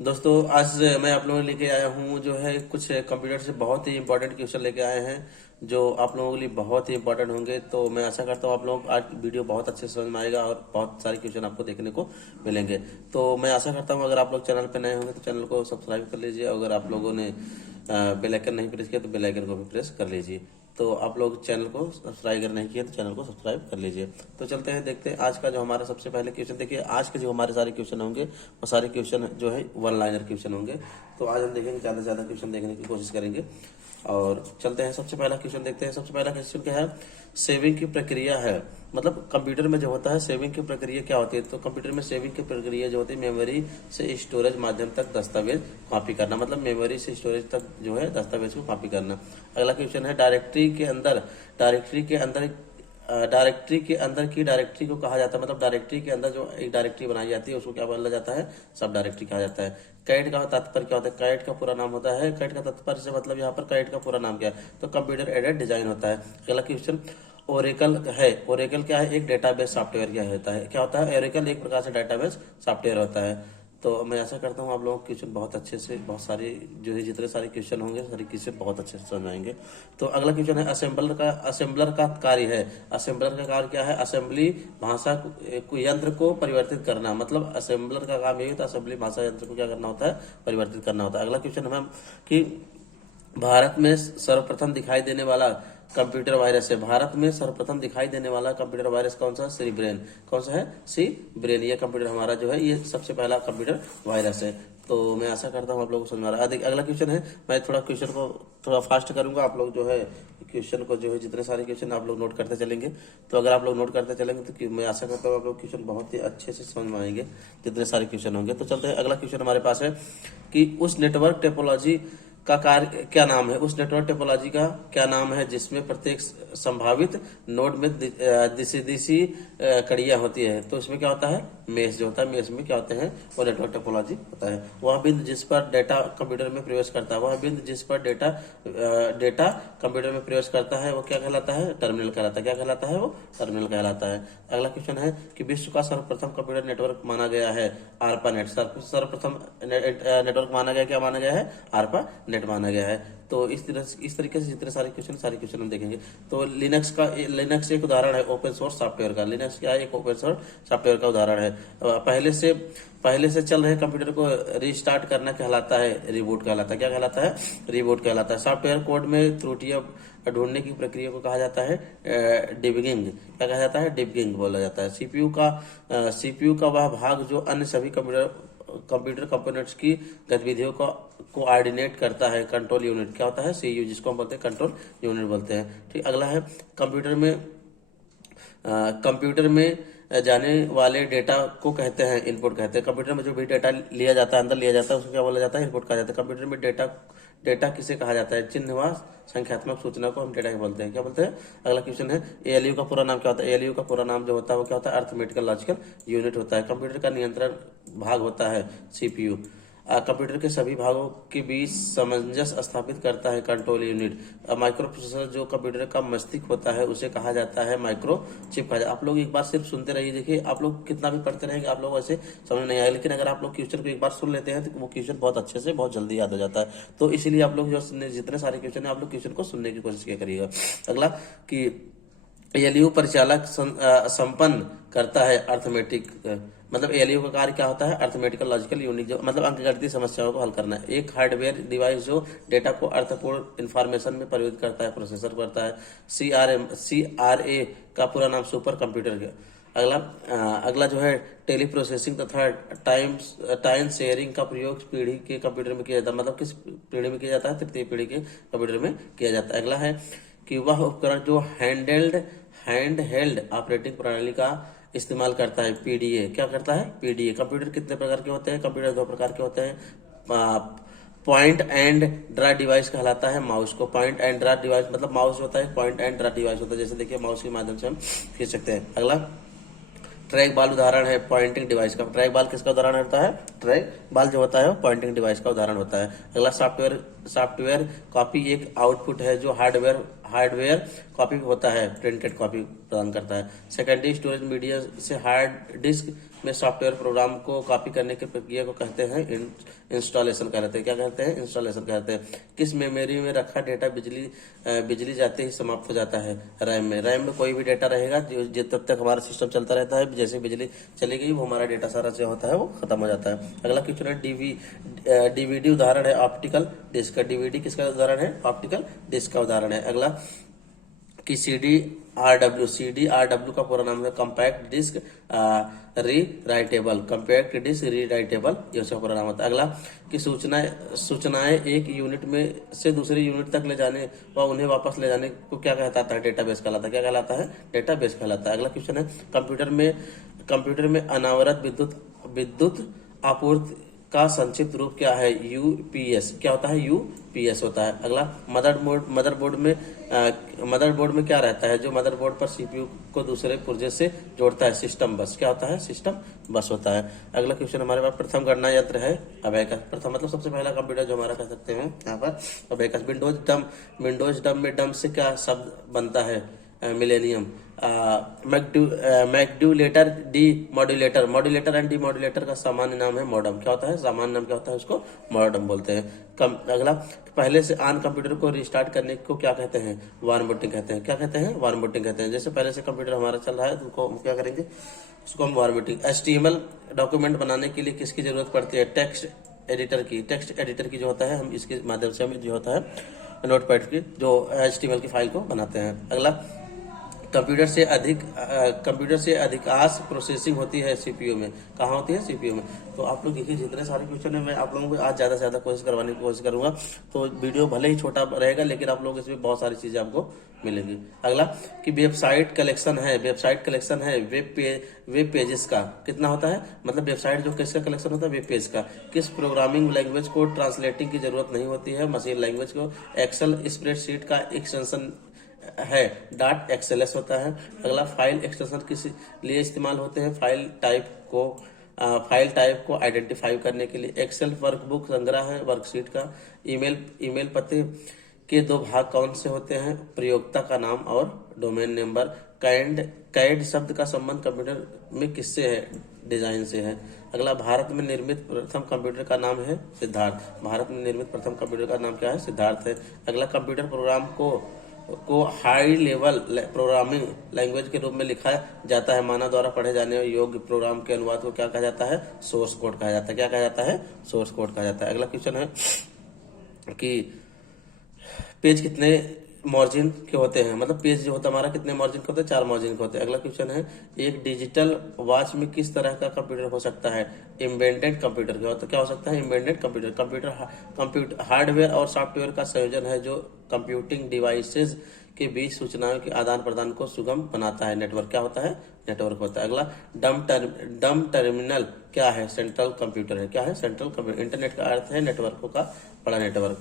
दोस्तों आज मैं आप लोगों को लेके आया हूँ जो है कुछ कंप्यूटर से बहुत ही इंपॉर्टेंट क्वेश्चन लेके आए हैं जो आप लोगों के लिए बहुत ही इंपॉर्टेंट होंगे। तो मैं आशा करता हूँ आप लोग आज वीडियो बहुत अच्छे से समझ में आएगा और बहुत सारे क्वेश्चन आपको देखने को मिलेंगे। तो मैं आशा करता हूँ अगर आप लोग चैनल पर नए होंगे तो चैनल को सब्सक्राइब कर लीजिए। अगर आप लोगों ने बेल आइकन नहीं प्रेस किया तो बेल आइकन को भी प्रेस कर लीजिए। तो आप लोग चैनल को सब्सक्राइब अगर नहीं किया तो चैनल को सब्सक्राइब कर लीजिए। तो चलते हैं देखते हैं आज का जो हमारा सबसे पहले क्वेश्चन। देखिए आज के जो हमारे सारे क्वेश्चन होंगे वो सारे क्वेश्चन जो है वन लाइनर क्वेश्चन होंगे। तो आज हम देखेंगे ज़्यादा से ज़्यादा क्वेश्चन देखने की कोशिश करेंगे और चलते हैं सबसे पहला क्वेश्चन देखते हैं। सबसे पहला क्वेश्चन क्या है, सेविंग की प्रक्रिया है। मतलब कंप्यूटर में जो होता है सेविंग की प्रक्रिया क्या होती है। तो कंप्यूटर में सेविंग की प्रक्रिया जो होती है मेमोरी से स्टोरेज माध्यम तक दस्तावेज कॉपी करना। मतलब मेमोरी से स्टोरेज तक जो है दस्तावेज को कॉपी करना। अगला क्वेश्चन है डायरेक्टरी के अंदर की डायरेक्टरी को कहा जाता है। मतलब डायरेक्टरी के अंदर जो एक डायरेक्टरी बनाई जाती है उसको क्या बोला जाता है, सब डायरेक्टरी कहा जाता है। कैट का तात्पर्य क्या होता है, कैट का पूरा नाम होता है, कैट का तात्पर्य से मतलब यहाँ पर कैट का पूरा नाम क्या है, तो कंप्यूटर एडेड डिजाइन होता है। अगला क्वेश्चन ओरेकल है। ओरेकल क्या है, एक डेटाबेस सॉफ्टवेयर क्या होता है ओरेकल एक प्रकार से डेटाबेस सॉफ्टवेयर होता है। तो मैं ऐसा करता हूँ आप लोगों को क्वेश्चन बहुत अच्छे से बहुत सारे जो है जितने सारे क्वेश्चन होंगे सारे क्वेश्चन बहुत अच्छे से समझ आएंगे। तो अगला क्वेश्चन है असेंबलर का कार्य है। असेंबलर का कार्य क्या है, असेंबली भाषा यंत्र को परिवर्तित करना। मतलब असेंबलर का काम यही होता है, असेंबली भाषा यंत्र को क्या करना होता है, परिवर्तित करना होता है। अगला क्वेश्चन है मैम कि भारत में सर्वप्रथम दिखाई देने वाला कंप्यूटर वायरस है। भारत में सर्वप्रथम दिखाई देने वाला कंप्यूटर वायरस कौन सा, सी ब्रेन। कौन सा है, सी ब्रेन। ये कंप्यूटर हमारा जो है ये सबसे पहला कंप्यूटर वायरस है। तो मैं आशा करता हूँ आप लोगों को समझ में आ रहा है। अगला क्वेश्चन है, मैं थोड़ा क्वेश्चन को थोड़ा फास्ट करूंगा, आप लोग जो है क्वेश्चन को जो है जितने सारे क्वेश्चन आप लोग नोट करते चलेंगे। तो अगर आप लोग नोट करते चलेंगे तो मैं आशा करता हूँ आप लोग क्वेश्चन बहुत ही अच्छे से समझ में आएंगे जितने सारे क्वेश्चन होंगे। तो चलते हैं अगला क्वेश्चन हमारे पास है कि उस नेटवर्क टेपोलॉजी का कार्य क्या नाम है। उस नेटवर्क टोपोलॉजी का क्या नाम है जिसमें प्रत्येक संभावित नोड में दिशी कड़ियां होती है। तो इसमें क्या होता है, मेश जो होता है, मेश में क्या होते हैं, वो नेटवर्क टोपोलॉजी होता है। वह बिंदु जिस पर डेटा कंप्यूटर में प्रवेश करता है, वह बिंदु जिस पर डेटा कंप्यूटर में प्रवेश करता है वो क्या कहलाता है, टर्मिनल कहलाता है। क्या कहलाता है, वो टर्मिनल कहलाता है। अगला क्वेश्चन है कि विश्व का सर्वप्रथम कंप्यूटर नेटवर्क माना गया है आरपा नेट। सर्वप्रथम नेटवर्क माना गया, क्या माना गया है, आरपा नेट माना गया है। तो इस तरीके से जितने सारे क्वेश्चन हम देखेंगे। तो लिनक्स एक उदाहरण है ओपन सोर्स सॉफ्टवेयर का। लिनक्स क्या है, एक ओपन सोर्स सॉफ्टवेयर का उदाहरण है। पहले से चल रहे कंप्यूटर को रीस्टार्ट करना कहलाता है, रिबूट कहलाता है। क्या कहलाता है, रिबूट कहलाता है। सॉफ्टवेयर कोड में त्रुटियां ढूंढने की प्रक्रिया को कहा जाता है डिबगिंग। क्या कहा जाता है, डिबगिंग बोला जाता है। सीपीयू का वह भाग जो अन्य सभी कंप्यूटर कंपोनेंट्स की गतिविधियों को कोऑर्डिनेट करता है, कंट्रोल यूनिट। क्या होता है, सीयू, जिसको हम बोलते हैं कंट्रोल यूनिट बोलते हैं। ठीक, अगला है कंप्यूटर में जाने वाले डेटा को कहते हैं इनपुट कहते हैं। कंप्यूटर में जो भी डेटा लिया जाता है, अंदर लिया जाता है, उसको क्या बोला जाता है, इनपुट कहा जाता है। कंप्यूटर में डेटा किसे कहा जाता है, चिन्हवान संख्यात्मक सूचना को हम डेटा बोलते हैं। क्या बोलते हैं। अगला क्वेश्चन है एएलयू का पूरा नाम क्या होता है। एएलयू का पूरा नाम जो होता है वो क्या होता है, अर्थमेटिकल लॉजिकल यूनिट होता है। कंप्यूटर का नियंत्रण भाग होता है सीपीयू। कंप्यूटर के सभी भागों के बीच सामंजस्य स्थापित करता है कंट्रोल यूनिट। माइक्रो प्रोसेसर जो कंप्यूटर का मस्तिष्क होता है उसे कहा जाता है माइक्रो चिप कहा जाता है। आप लोग एक बार सिर्फ सुनते रहिए, देखिए आप लोग कितना भी पढ़ते रहेंगे आप लोग वैसे समझ नहीं आएगा, लेकिन अगर आप लोग क्वेश्चन को एक बार सुन लेते हैं तो वो क्वेश्चन बहुत अच्छे से बहुत जल्दी याद हो जाता है। तो इसीलिए आप लोग जो जितने सारे क्वेश्चन है आप लोग क्वेश्चन को सुनने की कोशिश किया करिएगा। अगला कि एएलयू परिचालक संपन्न करता है अर्थमेटिक। मतलब एएलयू का कार्य क्या होता है, अर्थमेटिकल लॉजिकल यूनिट, जो मतलब अंकगणितीय समस्याओं को हल करना है। एक हार्डवेयर डिवाइस जो डेटा को अर्थपूर्ण इंफॉर्मेशन में परिवर्तित करता है, प्रोसेसर करता है। सीआरए का पूरा नाम सुपर कंप्यूटर। अगला जो है टेली प्रोसेसिंग तथा टाइम शेयरिंग का प्रयोग पीढ़ी के कंप्यूटर में किया जाता है। मतलब किस पीढ़ी में किया जाता है, तृतीय पीढ़ी के कंप्यूटर में किया जाता है। अगला है कि वह उपकरण जो हैंड हेल्ड ऑपरेटिंग प्रणाली का इस्तेमाल करता है, पीडीए। क्या करता है, पीडीए। कंप्यूटर कितने प्रकार के होते हैं, कंप्यूटर दो प्रकार के होते हैं। पॉइंट एंड ड्रा डिवाइस कहलाता है माउस को। पॉइंट एंड ड्रा डिवाइस मतलब माउस होता है, पॉइंट एंड ड्रा डिवाइस होता है। जैसे देखिए माउस के माध्यम से हम खींच सकते हैं। अगला ट्रैक बॉल उदाहरण है पॉइंटिंग डिवाइस का। ट्रैक बॉल किसका उदाहरण होता है, ट्रैक बॉल जो होता है वो पॉइंटिंग डिवाइस का उदाहरण होता है। अगला सॉफ्टवेयर कॉपी एक आउटपुट है जो हार्डवेयर कॉपी होता है, प्रिंटेड कॉपी प्रदान करता है। सेकेंडरी स्टोरेज मीडिया से हार्ड डिस्क में सॉफ्टवेयर प्रोग्राम को कॉपी करने की प्रक्रिया को कहते हैं इंस्टॉलेशन कहते हैं। क्या कहते हैं? इंस्टॉलेशन कहते हैं। किस मेमोरी में रखा डेटा बिजली जाते ही समाप्त हो जाता है? रैम में। रैम में कोई भी डेटा रहेगा जो तब तक हमारा सिस्टम चलता रहता है, जैसे बिजली चली गई वो हमारा डेटा सारा जो होता है वो खत्म हो जाता है। अगला क्वेश्चन है डीवीडी उदाहरण है ऑप्टिकल डिस्क का। डीवीडी किसका उदाहरण है? ऑप्टिकल डिस्क का उदाहरण है। अगला कि सी डी आर डब्ल्यू का पूरा नाम है कम्पैक्ट डिस्क री राइटेबल। कम्पैक्ट डिस्क री राइटेबल ये उसका पूरा नाम होता है। अगला कि सूचनाएं एक यूनिट में से दूसरे यूनिट तक ले जाने व उन्हें वापस ले जाने को क्या कहलाता है? डेटाबेस कहलाता है। क्या कहलाता है? डेटाबेस कहलाता है। अगला क्वेश्चन है कंप्यूटर में अनावरत विद्युत आपूर्ति का संक्षिप्त रूप क्या है? यूपीएस। क्या होता है? यूपीएस होता है। अगला मदरबोर्ड में क्या रहता है जो मदरबोर्ड पर सीपीयू को दूसरे पुर्जे से जोड़ता है? सिस्टम बस। क्या होता है? सिस्टम बस होता है। अगला क्वेश्चन हमारे पास प्रथम गणना यंत्र है अबेकस। प्रथम मतलब सबसे पहला कंप्यूटर जो हमारा कह सकते हैं यहाँ पर अबेकस। विंडोज डम में डम से क्या शब्द बनता है? Millennium. Modulator demodulator and demodulator का सामान्य नाम है मॉडम। क्या होता है? सामान्य नाम क्या होता है? उसको मॉडम बोलते हैं। अगला पहले से ऑन कंप्यूटर को रिस्टार्ट करने को क्या कहते हैं? वार्म-बूटिंग कहते हैं। क्या कहते हैं? वार्म-बूटिंग कहते हैं। जैसे पहले से कंप्यूटर हमारा चल रहा है तो उसको हम क्या करेंगे? उसको हम वार्म-बूटिंग। एचटीएमएल डॉक्यूमेंट बनाने के लिए किसकी जरूरत पड़ती है? टेक्स्ट एडिटर की जो होता है हम इसके माध्यम से हम जो होता है नोटपैड की जो एचटीएमएल की फाइल को बनाते हैं। अगला कंप्यूटर से अधिकांश प्रोसेसिंग होती है सीपीयू में। कहाँ होती है? सीपीयू में। तो आप लोग देखिए जितने सारे क्वेश्चन है मैं आप लोगों को आज ज्यादा से ज्यादा कोशिश करवाने की कोशिश करूंगा। तो वीडियो भले ही छोटा रहेगा लेकिन आप लोग इसमें बहुत सारी चीजें आपको मिलेंगी। अगला कि वेबसाइट कलेक्शन है वेब पेजेस का कितना होता है? मतलब वेबसाइट जो किसका कलेक्शन होता है? वेब पेज का। किस प्रोग्रामिंग लैंग्वेज को ट्रांसलेटिंग की जरूरत नहीं होती है? मशीन लैंग्वेज को। एक्सेल स्प्रेडशीट का एक्सटेंशन है डॉट एक्सएलएस होता है। अगला फाइल एक्सटेंशन किस लिए इस्तेमाल होते हैं? फाइल टाइप को आइडेंटिफाई करने के लिए। एक्सेल वर्कबुक संग्रह है वर्कशीट का। ईमेल पते के दो भाग कौन से होते हैं? प्रयोक्ता का नाम और डोमेन नंबर। कैड शब्द का संबंध कंप्यूटर में किससे है? डिजाइन से है। अगला भारत में निर्मित प्रथम कंप्यूटर का नाम है सिद्धार्थ। भारत में निर्मित प्रथम कंप्यूटर का नाम क्या है? सिद्धार्थ है। अगला कंप्यूटर प्रोग्राम को हाई लेवल प्रोग्रामिंग लैंग्वेज के रूप में लिखा जाता है। मानव द्वारा पढ़े जाने योग्य प्रोग्राम के अनुवाद को क्या कहा जाता है? सोर्स कोड कहा जाता है। क्या कहा जाता है? सोर्स कोड कहा जाता है। अगला क्वेश्चन है कि पेज कितने मार्जिन के होते हैं? मतलब पेज जो होता है हमारा कितने मार्जिन के होते हैं? 4 मार्जिन के होते हैं। अगला क्वेश्चन है एक डिजिटल वॉच में किस तरह का कंप्यूटर हो सकता है? एम्बेडेड कंप्यूटर क्या हो सकता है? एम्बेडेड कंप्यूटर हार्डवेयर और सॉफ्टवेयर का संयोजन है जो कंप्यूटिंग डिवाइसेज के बीच सूचनाओं के आदान प्रदान को सुगम बनाता है। नेटवर्क क्या होता है? नेटवर्क होता है। अगला डम टर्मिनल क्या है? सेंट्रल कंप्यूटर है। क्या है? Central computer. इंटरनेट का अर्थ है नेटवर्कों का बड़ा नेटवर्क।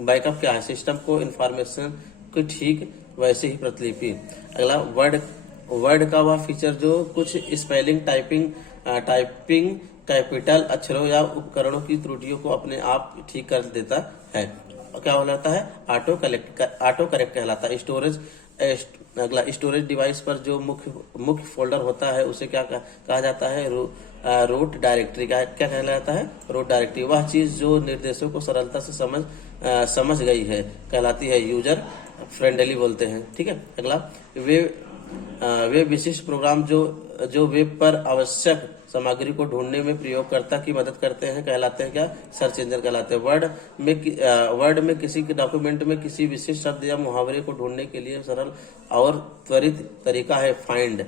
बैकअप क्या है? सिस्टम को इंफॉर्मेशन को ठीक वैसे ही प्रतिलिपि। अगला वर्ड का वह फीचर जो कुछ स्पेलिंग टाइपिंग कैपिटल अक्षरों या उपकरणों की त्रुटियों को अपने आप ठीक कर देता है। क्या हो जाता है? ऑटो करेक्ट कहलाता है। अगला स्टोरेज डिवाइस पर जो मुख्य फोल्डर होता है उसे क्या कहा जाता है? Root directory. क्या कहलाता है? Root directory. वह चीज जो निर्देशों को सरलता से समझ गई है कहलाती है यूजर फ्रेंडली बोलते हैं। ठीक है। अगला वे विशिष्ट प्रोग्राम जो वेब पर आवश्यक सामग्री को ढूंढने में प्रयोगकर्ता की मदद करते हैं कहलाते हैं क्या? सर्च इंजन कहलाते हैं। वर्ड में किसी के डॉक्यूमेंट में किसी विशिष्ट शब्द या मुहावरे को ढूंढने के लिए सरल और त्वरित तरीका है फाइंड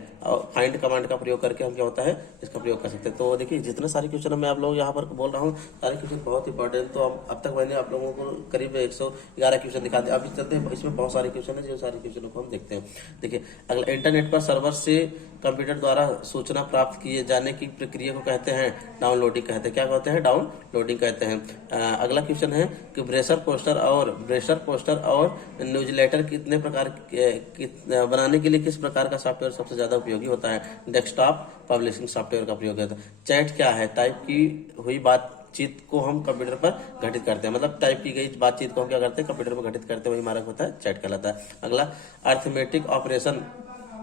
कमांड का प्रयोग करके हम क्या होता है इसका प्रयोग कर सकते हैं। तो देखिए जितने सारे क्वेश्चन मैं आप लोग यहाँ पर बोल रहा हूँ सारे क्वेश्चन बहुत इंपॉर्टेंट। तो अब तक मैंने आप लोगों को करीब 111 क्वेश्चन दिखा दिया। अभी चलते हैं इसमें बहुत सारे क्वेश्चन है जो सारे क्वेश्चनों को हम देखते हैं। देखिए अगला इंटरनेट पर सर्वर से कंप्यूटर द्वारा सूचना प्राप्त किए जाने की प्रक्रिया को कहते हैं डाउनलोडिंग कहते हैं। क्या कहते हैं? डाउनलोडिंग कहते हैं। अगला क्वेश्चन है कि ब्रेशर पोस्टर और न्यूज़लेटर कितने प्रकार बनाने के लिए किस प्रकार का सॉफ्टवेयर सबसे ज्यादा उपयोगी होता है? डेस्कटॉप पब्लिशिंग सॉफ्टवेयर का प्रयोग होता है। चैट क्या है? टाइप की हुई बात बातचीत को हम कंप्यूटर पर घटित करते हैं, मतलब टाइप की गई बातचीत को हम क्या करते हैं, कंप्यूटर पर घटित करते हैं, वही हमारा होता है चैट कहलाता है। अगला अर्थमेटिक ऑपरेशन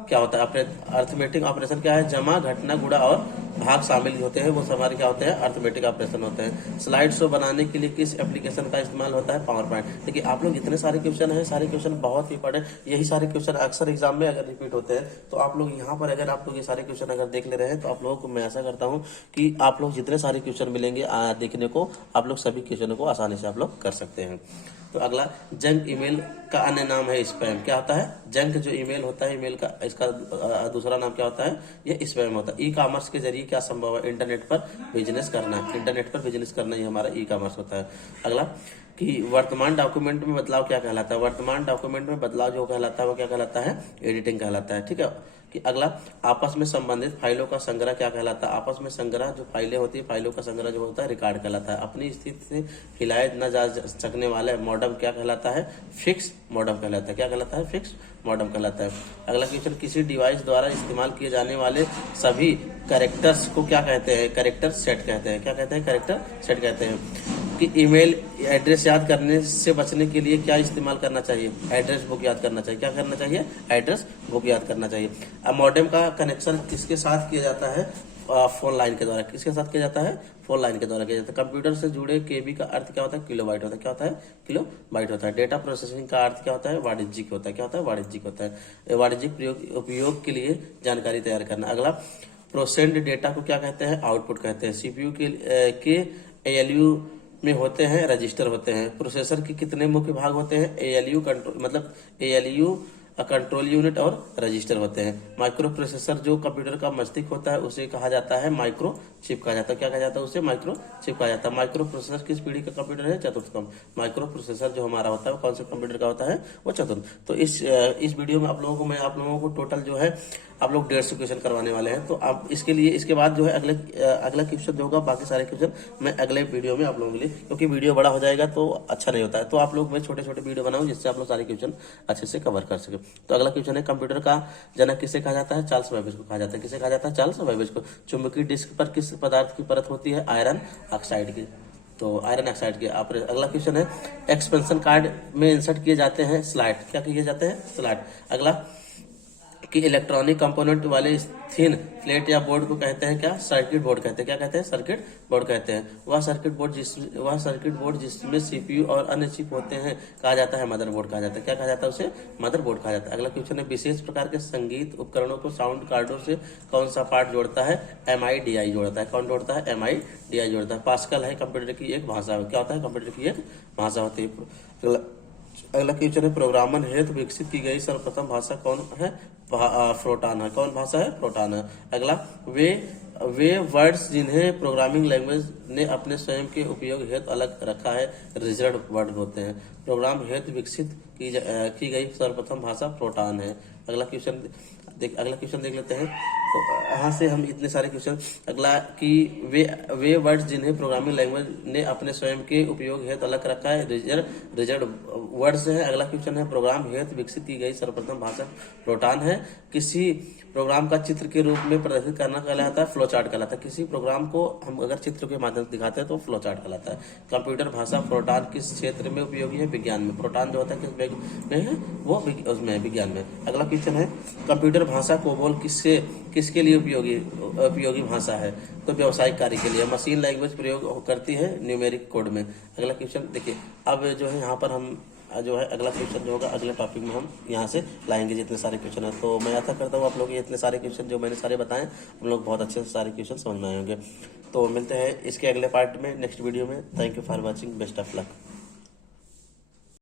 क्या होता है? अर्थमेटिक ऑपरेशन क्या है? जमा, घटना, गुणा और भाग शामिल होते हैं, वो हमारे क्या होते हैं? अर्थमेटिक ऑपरेशन होते हैं। स्लाइड शो बनाने के लिए किस एप्लीकेशन का इस्तेमाल होता है? Power point. देखिए आप लोग इतने सारे क्वेश्चन हैं, सारे क्वेश्चन बहुत ही पढ़े, यही सारे क्वेश्चन अक्सर एग्जाम में अगर रिपीट होते हैं, तो आप लोग यहाँ पर अगर आप लोग ये सारे क्वेश्चन अगर देख ले रहे हैं, तो आप लोगों को मैं ऐसा करता हूँ कि आप लोग जितने सारे क्वेश्चन मिलेंगे देखने को, आप लोग सभी क्वेश्चनों को आसानी से आप लोग कर सकते हैं। तो अगला जंक ईमेल का अन्य नाम है स्पैम। क्या होता है? जंक जो ईमेल होता है ईमेल का, इसका दूसरा नाम क्या होता है? ये स्पैम होता है। ई कॉमर्स के जरिए क्या संभव है? इंटरनेट पर बिजनेस करना। इंटरनेट पर बिजनेस करना ही हमारा ई कॉमर्स होता है। अगला कि वर्तमान डॉक्यूमेंट में बदलाव क्या कहलाता है? वर्तमान डॉक्यूमेंट में बदलाव जो कहलाता है वो क्या कहलाता है? एडिटिंग कहलाता है। ठीक है। कि अगला आपस में संबंधित फाइलों का संग्रह क्या कहलाता है? आपस में संग्रह जो फाइलें होती है, फाइलों का संग्रह जो होता है रिकॉर्ड कहलाता है। अपनी स्थिति से हिलाए न जा सकने वाला मॉडेम क्या कहलाता है? फिक्स मॉडेम कहलाता है। क्या कहलाता है? फिक्स मॉडेम कहलाता है। अगला क्वेश्चन किसी डिवाइस द्वारा इस्तेमाल किए जाने वाले सभी कैरेक्टर्स को क्या कहते हैं? कैरेक्टर सेट कहते हैं। क्या कहते हैं? कैरेक्टर सेट कहते हैं। कि ईमेल एड्रेस याद करने से बचने के लिए क्या इस्तेमाल करना चाहिए? एड्रेस बुक याद करना चाहिए। क्या करना चाहिए? एड्रेस बुक याद करना चाहिए। अब मॉडेम का कनेक्शन किसके साथ किया जाता है? फोन लाइन के द्वारा। किसके साथ किया जाता है? फोन लाइन के द्वारा किया जाता है। कंप्यूटर से जुड़े केबी का अर्थ क्या होता है? किलोबाइट होता है। क्या होता है? किलोबाइट होता है। डेटा प्रोसेसिंग का अर्थ क्या होता है? वाणिज्यिक होता है। क्या होता है? वाणिज्यिक होता है। वाणिज्यिक उपयोग के लिए जानकारी तैयार करना। अगला प्रोसेस्ड डेटा को क्या कहते हैं? आउटपुट कहते हैं। सीपीयू के एएलयू में होते हैं रजिस्टर होते हैं। प्रोसेसर के कितने मुख्य भाग होते हैं? एएलयू कंट्रोल, मतलब एएलयू कंट्रोल यूनिट और रजिस्टर होते हैं। माइक्रो प्रोसेसर जो कंप्यूटर का मस्तिष्क होता है उसे कहा जाता है माइक्रो चिप कहा जाता है। क्या कहा जाता है? उसे माइक्रो चिप कहा जाता है। माइक्रो प्रोसेसर किस पीढ़ी का कंप्यूटर है? चतुर्थतम। माइक्रो प्रोसेसर जो हमारा होता है वो कौन से कंप्यूटर का होता है? वो चतुर्थ। तो इस वीडियो में आप लोगों को टोटल जो है आप लोग 150 क्वेश्चन करवाने वाले हैं। तो आप इसके लिए इसके बाद जो है अगला क्वेश्चन जो होगा, बाकी सारे क्वेश्चन मैं अगले वीडियो में आप लोगों के लिए, क्योंकि वीडियो बड़ा हो जाएगा तो अच्छा नहीं होता है, तो आप लोग मैं छोटे छोटे वीडियो बनाऊं जिससे आप लोग सारे क्वेश्चन अच्छे से कवर कर सके। तो अगला क्वेश्चन है कंप्यूटर का जनक किसे कहा जाता है? चार्ल्स बेबेज को कहा जाता है। किसे कहा जाता है? चार्ल्स बेबेज को। चुंबकीय डिस्क पर किस पदार्थ की परत होती है? आयरन ऑक्साइड की। तो आयरन ऑक्साइड के। अगला क्वेश्चन है एक्सपेंशन कार्ड में इंसर्ट किए जाते हैं स्लाइड। क्या किए जाते हैं? स्लाइड। अगला कि इलेक्ट्रॉनिक कंपोनेंट वाले थिन प्लेट या बोर्ड को कहते हैं क्या? सर्किट बोर्ड कहते हैं। क्या कहते हैं? सर्किट बोर्ड कहते हैं। वह सर्किट बोर्ड जिसमें सीपीयू और अन्य चिप होते हैं कहा जाता है मदरबोर्ड कहा जाता है। क्या कहा जाता है? उसे मदरबोर्ड कहा जाता है। अगला क्वेश्चन है विशेष प्रकार के संगीत उपकरणों को साउंड कार्डों से कौन सा पार्ट जोड़ता है? MIDI जोड़ता है। कौन जोड़ता है? MIDI जोड़ता है। पास्कल है कंप्यूटर की एक भाषा। क्या होता है? कंप्यूटर की एक भाषा होती है। अगला क्वेश्चन है प्रोग्रामर हेतु विकसित की गई सर्वप्रथम भाषा कौन है? प्रोटॉन है। कौन भाषा है? प्रोटॉन है। अगला वे वर्ड्स जिन्हें प्रोग्रामिंग लैंग्वेज ने अपने स्वयं के उपयोग हेतु अलग रखा है रिजर्व्ड वर्ड होते हैं। प्रोग्राम हेतु विकसित की गई सर्वप्रथम भाषा प्रोटॉन है। अगला क्वेश्चन देख लेते हैं। तो यहाँ से हम इतने सारे क्वेश्चन। अगला कि वे वर्ड्स जिन्हें प्रोग्रामिंग लैंग्वेज ने अपने स्वयं के उपयोग हेतु अलग रखा है रिजर्व्ड वर्ड्स है। अगला क्वेश्चन है प्रोग्राम हेतु विकसित की गई सर्वप्रथम भाषा प्रोटॉन है। किसी प्रोग्राम का चित्र के रूप में प्रदर्शित करना कहलाता है फ्लो चार्ट कहलाता है। किसी प्रोग्राम को हम अगर चित्र के माध्यम से दिखाते हैं तो फ्लो चार्ट कहलाता है। कंप्यूटर भाषा प्रोटॉन किस क्षेत्र में उपयोगी है? विज्ञान में। प्रोटॉन जो होता है किस में है? वो उसमें विज्ञान में। अगला क्वेश्चन है कंप्यूटर भाषा कोबोल किसके लिए उपयोगी भाषा है? तो व्यवसायिक कार्य के लिए। मशीन लैंग्वेज प्रयोग करती है न्यूमेरिक कोड में। अगला क्वेश्चन देखिए, अब जो है यहाँ पर हम जो है अगला क्वेश्चन जो होगा अगले टॉपिक में हम यहाँ से लाएंगे जितने सारे क्वेश्चन है। तो मैं आशा करता हूँ आप लोग ये इतने सारे क्वेश्चन जो मैंने सारे बताए हम लोग बहुत अच्छे से सारे क्वेश्चन समझ में आए होंगे। तो मिलते हैं इसके अगले पार्ट में नेक्स्ट वीडियो में। Thank you for watching. Best of luck.